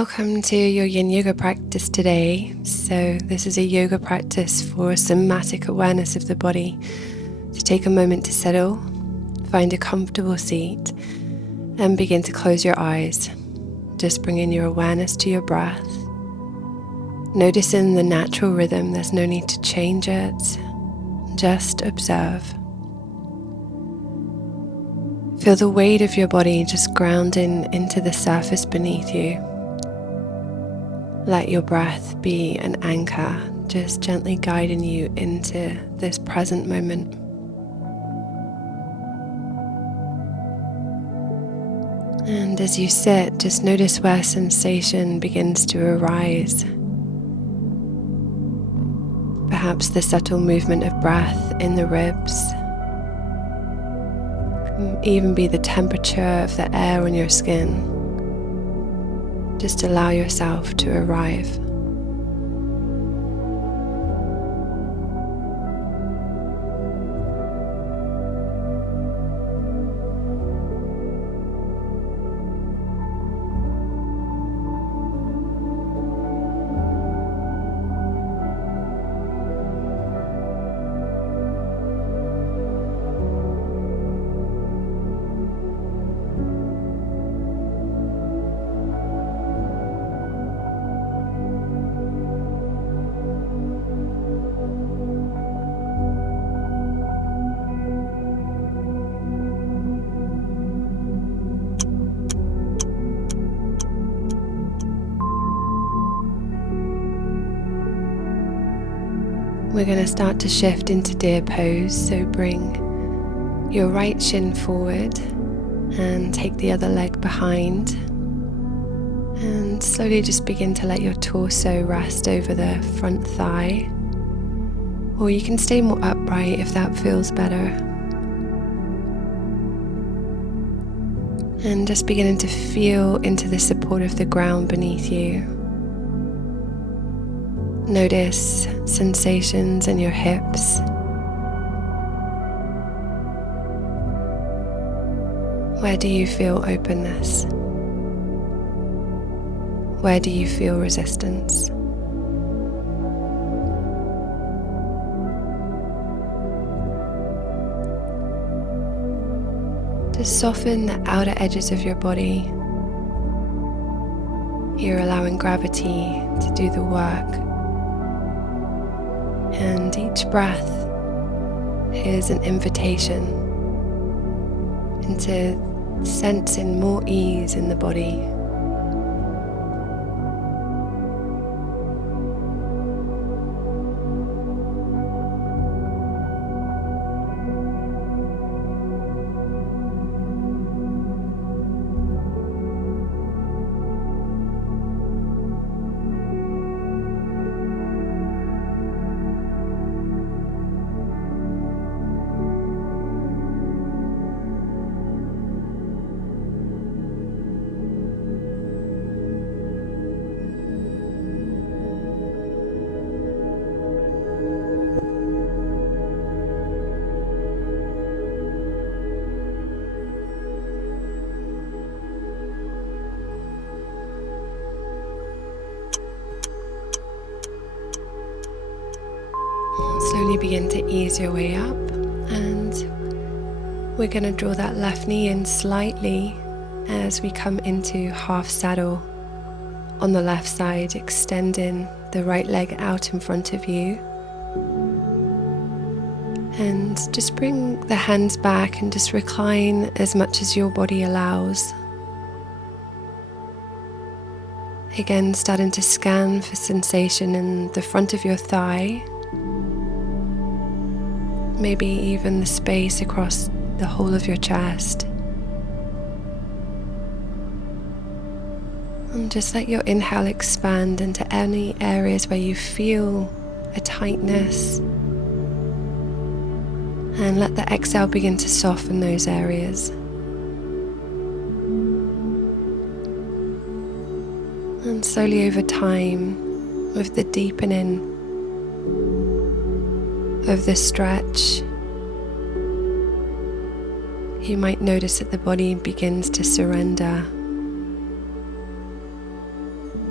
Welcome to your Yin Yoga practice today. So this is a yoga practice for somatic awareness of the body. So take a moment to settle, find a comfortable seat, and begin to close your eyes. Just bring in your awareness to your breath. Noticing the natural rhythm, there's no need to change it. Just observe. Feel the weight of your body just grounding into the surface beneath you. Let your breath be an anchor, just gently guiding you into this present moment. And as you sit, just notice where sensation begins to arise. Perhaps the subtle movement of breath in the ribs. It can even be the temperature of the air on your skin. Just allow yourself to arrive. We're going to start to shift into deer pose, so bring your right shin forward and take the other leg behind, and slowly just begin to let your torso rest over the front thigh, or you can stay more upright if that feels better. And just beginning to feel into the support of the ground beneath you. Notice sensations in your hips. Where do you feel openness? Where do you feel resistance? Just soften the outer edges of your body. You're allowing gravity to do the work. And each breath is an invitation into sensing more ease in the body. Slowly begin to ease your way up, and we're going to draw that left knee in slightly as we come into half saddle on the left side, extending the right leg out in front of you. And just bring the hands back and just recline as much as your body allows. Again, starting to scan for sensation in the front of your thigh. Maybe even the space across the whole of your chest. And just let your inhale expand into any areas where you feel a tightness. And let the exhale begin to soften those areas. And slowly over time, with the deepening of the stretch, you might notice that the body begins to surrender.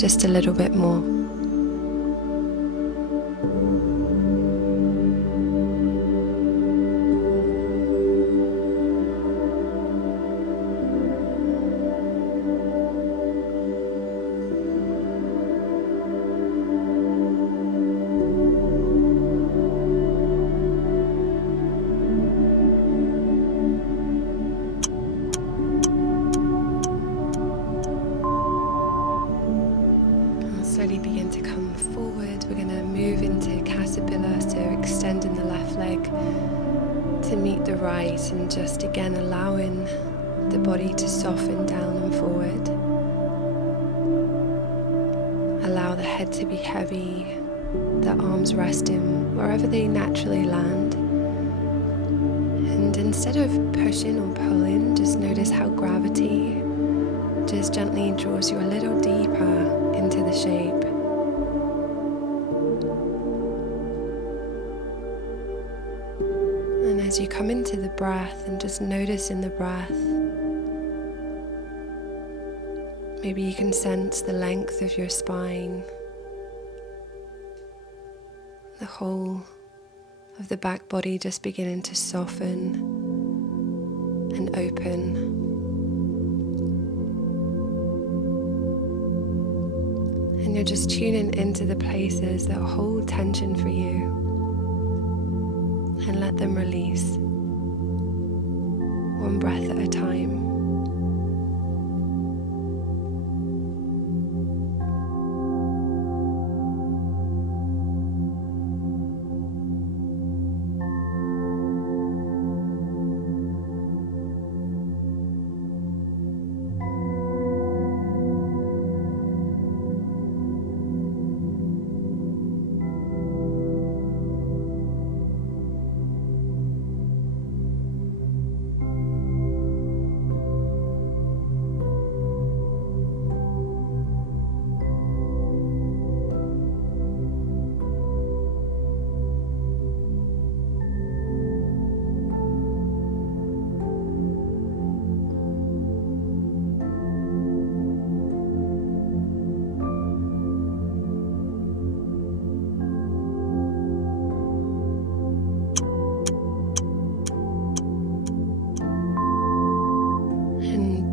just a little bit more. Slowly begin to come forward. We're going to move into caterpillar, so extending the left leg to meet the right, and just again allowing the body to soften down and forward. Allow the head to be heavy, the arms resting wherever they naturally land. And instead of pushing or pulling, just notice how gravity just gently draws you a little deeper into the shape. And as you come into the breath and just notice in the breath, maybe you can sense the length of your spine, the whole of the back body just beginning to soften and open. And you're just tuning into the places that hold tension for you, and let them release, one breath at a time.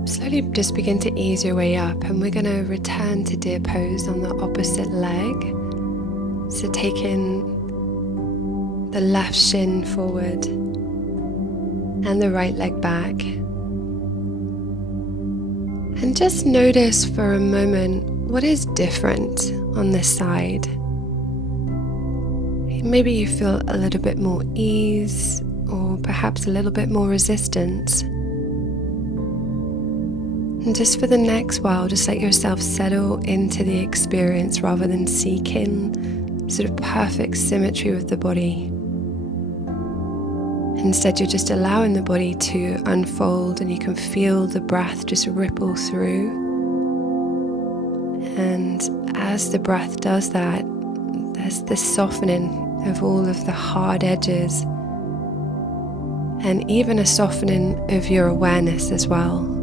Slowly just begin to ease your way up, and we're going to return to deer pose on the opposite leg. So taking the left shin forward and the right leg back. And just notice for a moment what is different on this side. Maybe you feel a little bit more ease, or perhaps a little bit more resistance. And just for the next while, just let yourself settle into the experience rather than seeking sort of perfect symmetry with the body. Instead, you're just allowing the body to unfold, and you can feel the breath just ripple through. And as the breath does that, there's this softening of all of the hard edges, and even a softening of your awareness as well.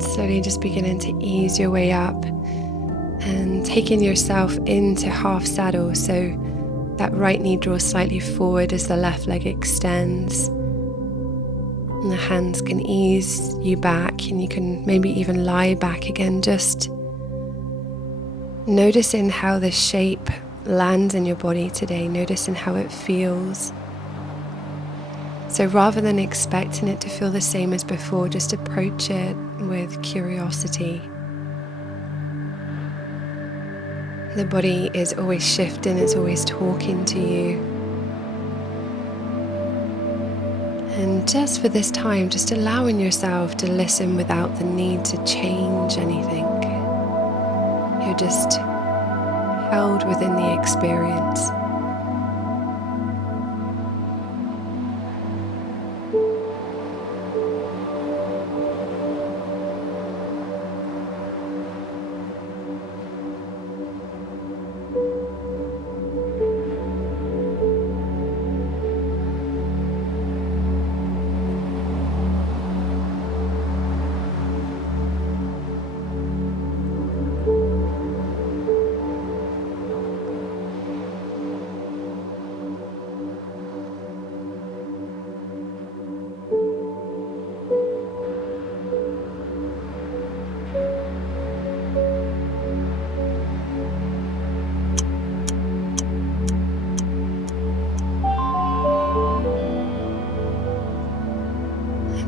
Slowly just beginning to ease your way up and taking yourself into half saddle, so that right knee draws slightly forward as the left leg extends, and the hands can ease you back, and you can maybe even lie back again just Noticing how the shape lands in your body today, noticing how it feels. So rather than expecting it to feel the same as before, just approach it with curiosity. The body is always shifting, it's always talking to you. And just for this time, just allowing yourself to listen without the need to change anything. You're just held within the experience.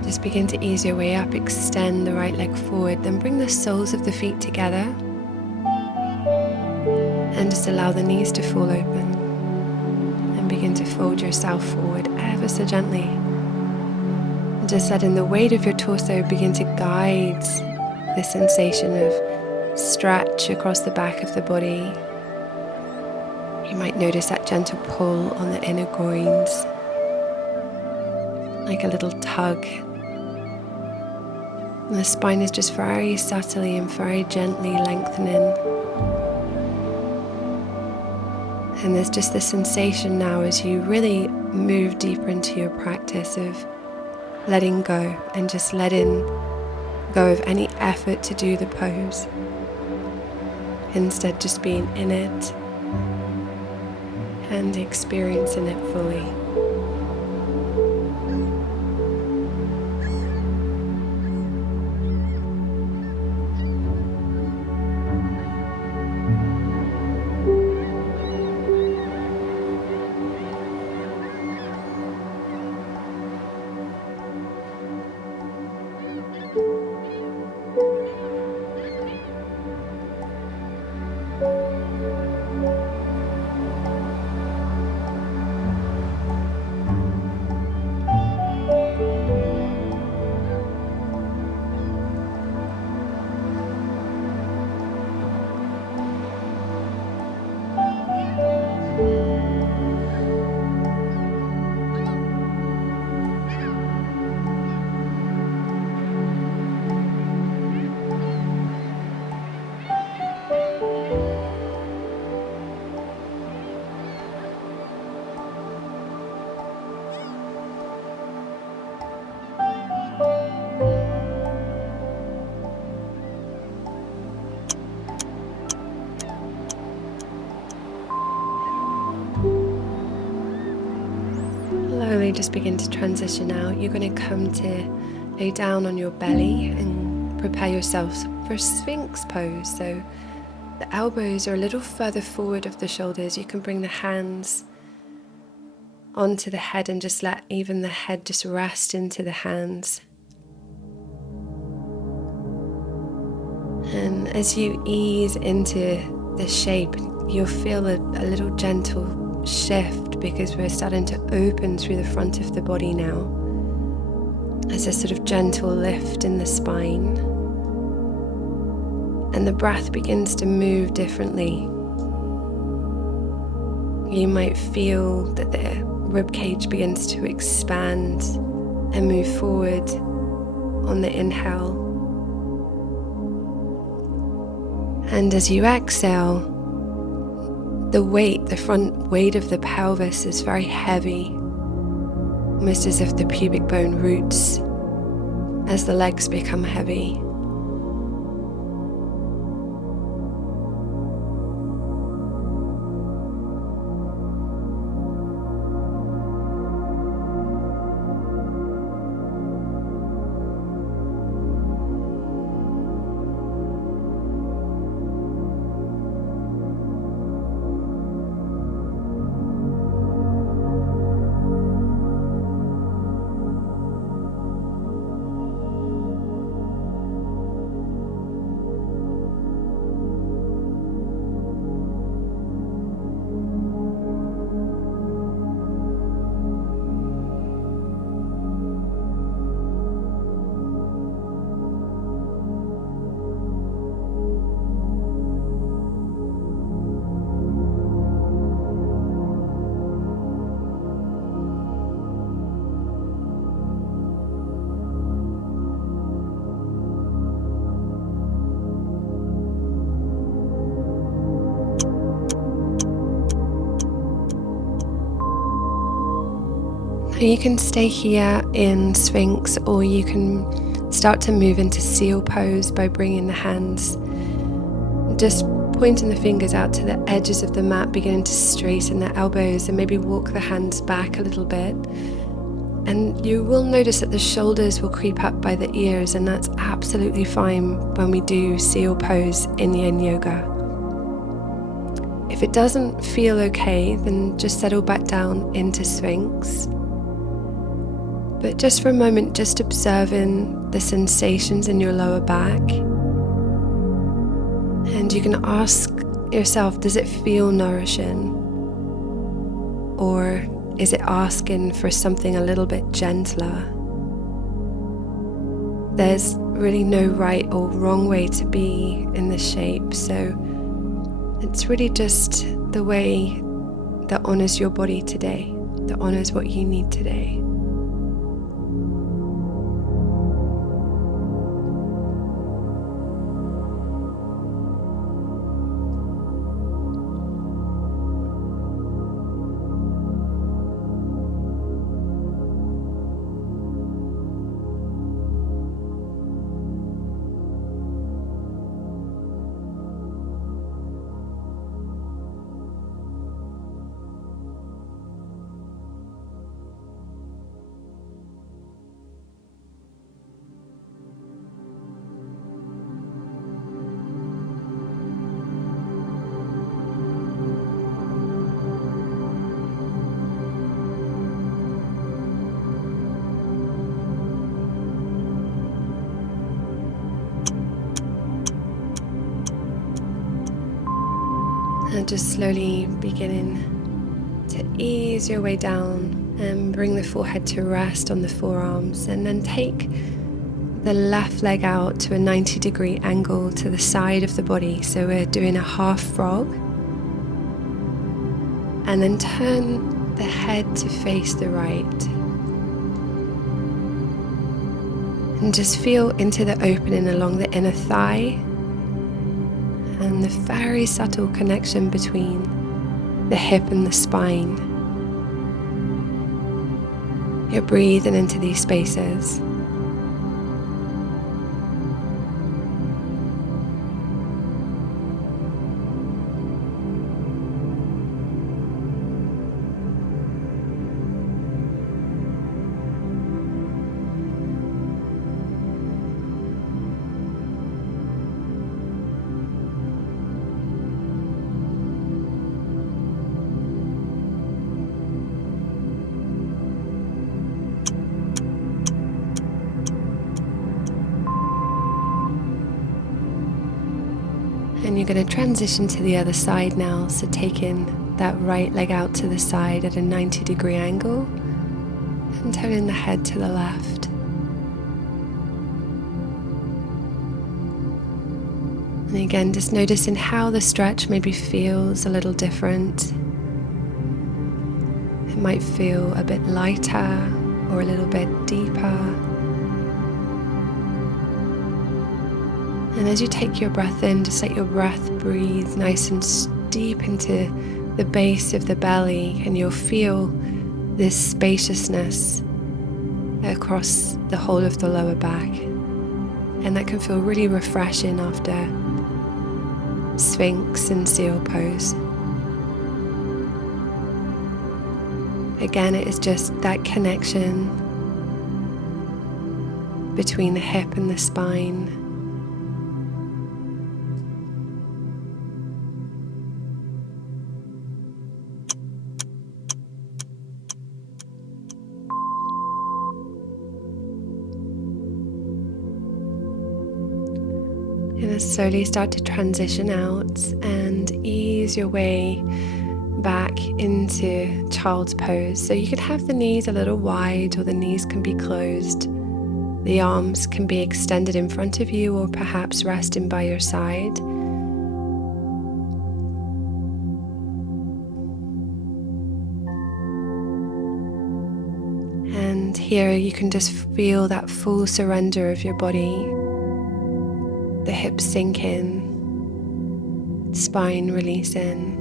Just begin to ease your way up, extend the right leg forward, then bring the soles of the feet together and just allow the knees to fall open and begin to fold yourself forward ever so gently. And just letting the weight of your torso begin to guide the sensation of stretch across the back of the body. You might notice that gentle pull on the inner groins, like a little tug. And the spine is just very subtly and very gently lengthening. And there's just this sensation now as you really move deeper into your practice of letting go and just letting go of any effort to do the pose. Instead, just being in it and experiencing it fully. Slowly just begin to transition out. You're going to come to lay down on your belly and prepare yourself for Sphinx pose. So the elbows are a little further forward of the shoulders. You can bring the hands onto the head and just let even the head just rest into the hands. And as you ease into the shape, you'll feel a little gentle shift because we're starting to open through the front of the body now. There's a sort of gentle lift in the spine. And the breath begins to move differently. You might feel that the rib cage begins to expand and move forward on the inhale. And as you exhale, the front weight of the pelvis is very heavy, almost as if the pubic bone roots as the legs become heavy. You can stay here in Sphinx, or you can start to move into Seal Pose by bringing the hands, just pointing the fingers out to the edges of the mat, beginning to straighten the elbows and maybe walk the hands back a little bit. And you will notice that the shoulders will creep up by the ears, and that's absolutely fine when we do Seal Pose in Yin Yoga. If it doesn't feel okay, then just settle back down into Sphinx. But just for a moment, just observing the sensations in your lower back. And you can ask yourself, does it feel nourishing? Or is it asking for something a little bit gentler? There's really no right or wrong way to be in this shape, so it's really just the way that honors your body today, that honors what you need today. And just slowly beginning to ease your way down and bring the forehead to rest on the forearms, and then take the left leg out to a 90-degree angle to the side of the body. So we're doing a half frog, and then turn the head to face the right. And just feel into the opening along the inner thigh, and the very subtle connection between the hip and the spine. You're breathing into these spaces. And you're going to transition to the other side now, so taking that right leg out to the side at a 90-degree angle and turning the head to the left. And again, just noticing how the stretch maybe feels a little different. It might feel a bit lighter or a little bit deeper. And as you take your breath in, just let your breath breathe nice and deep into the base of the belly, and you'll feel this spaciousness across the whole of the lower back. And that can feel really refreshing after Sphinx and Seal Pose. Again, it is just that connection between the hip and the spine. And slowly start to transition out and ease your way back into child's pose. So you could have the knees a little wide, or the knees can be closed. The arms can be extended in front of you, or perhaps resting by your side. And here you can just feel that full surrender of your body. The hips sink in, spine releasing,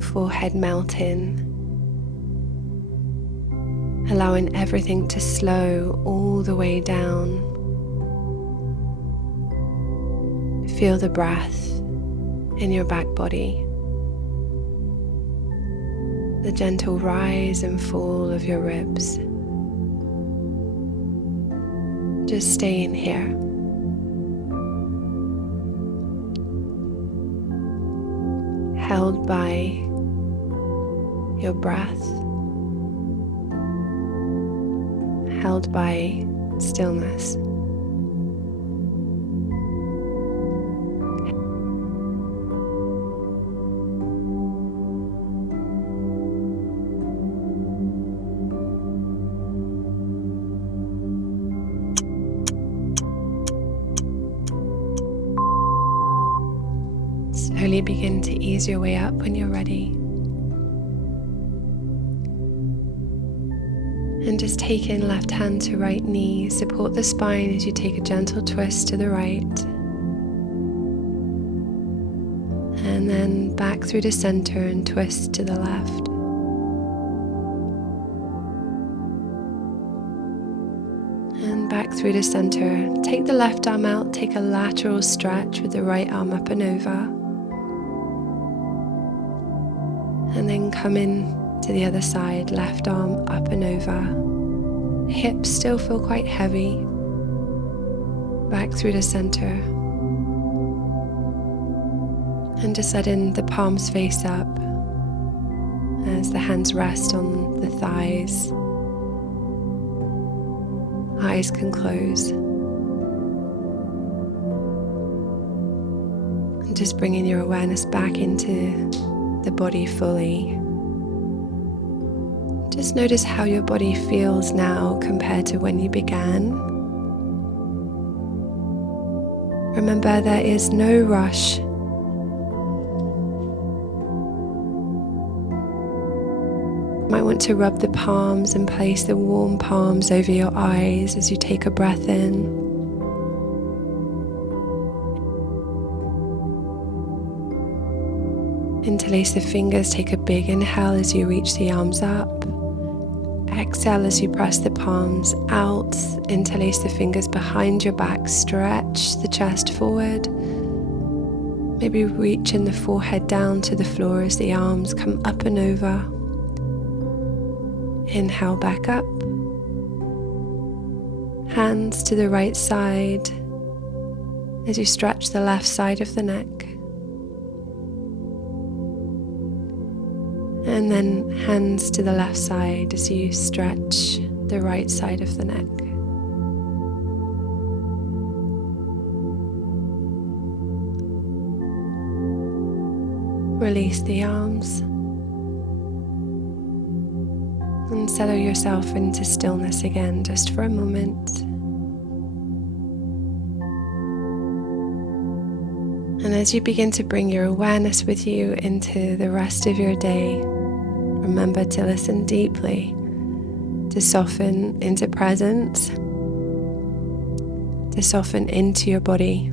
forehead melting, allowing everything to slow all the way down. Feel the breath in your back body, the gentle rise and fall of your ribs. Just stay in here. Held by your breath, held by stillness. Slowly begin to ease your way up when you're ready. And just take in left hand to right knee, support the spine as you take a gentle twist to the right. And then back through the center and twist to the left. And back through the center. Take the left arm out, take a lateral stretch with the right arm up and over. And then come in to the other side, left arm up and over. Hips still feel quite heavy. Back through the center. And just letting the palms face up as the hands rest on the thighs. Eyes can close. And just bringing your awareness back into the body fully. Just notice how your body feels now compared to when you began. Remember, there is no rush. You might want to rub the palms and place the warm palms over your eyes as you take a breath in. Interlace the fingers, take a big inhale as you reach the arms up. Exhale as you press the palms out. Interlace the fingers behind your back, stretch the chest forward. Maybe reaching the forehead down to the floor as the arms come up and over. Inhale back up. Hands to the right side as you stretch the left side of the neck. And then hands to the left side as you stretch the right side of the neck. Release the arms and settle yourself into stillness again just for a moment. And as you begin to bring your awareness with you into the rest of your day, remember to listen deeply, to soften into presence, to soften into your body.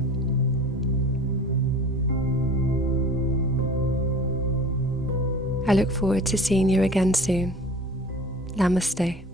I look forward to seeing you again soon. Namaste.